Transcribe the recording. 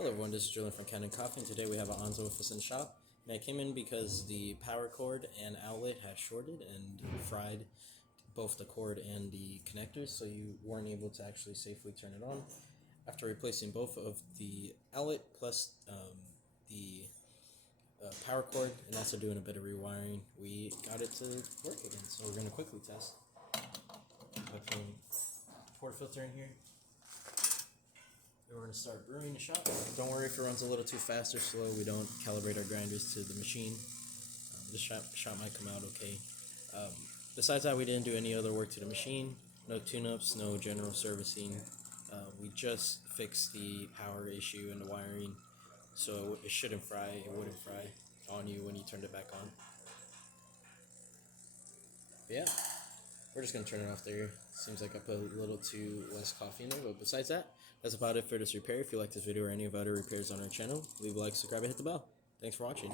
Hello everyone, this is Julian from Kanen Coffee, and today we have an Anza with us in the shop. And I came in because the power cord and outlet has shorted and fried both the cord and the connectors, so you weren't able to actually safely turn it on. After replacing both of the outlet plus the power cord and also doing a bit of rewiring, we got it to work again. So we're going to quickly test. Putting port filter in here. We're going to start brewing the shot. Don't worry if it runs a little too fast or slow. We don't calibrate our grinders to the machine. This shot might come out okay. Besides that, we didn't do any other work to the machine. No tune-ups, no general servicing. We just fixed the power issue and the wiring, so it shouldn't fry. It wouldn't fry on you when you turned it back on. But yeah, we're just going to turn it off there. Seems like I put a little too less coffee in there, but besides that, that's about it for this repair. If you like this video or any of our other repairs on our channel, leave a like, subscribe, and hit the bell. Thanks for watching.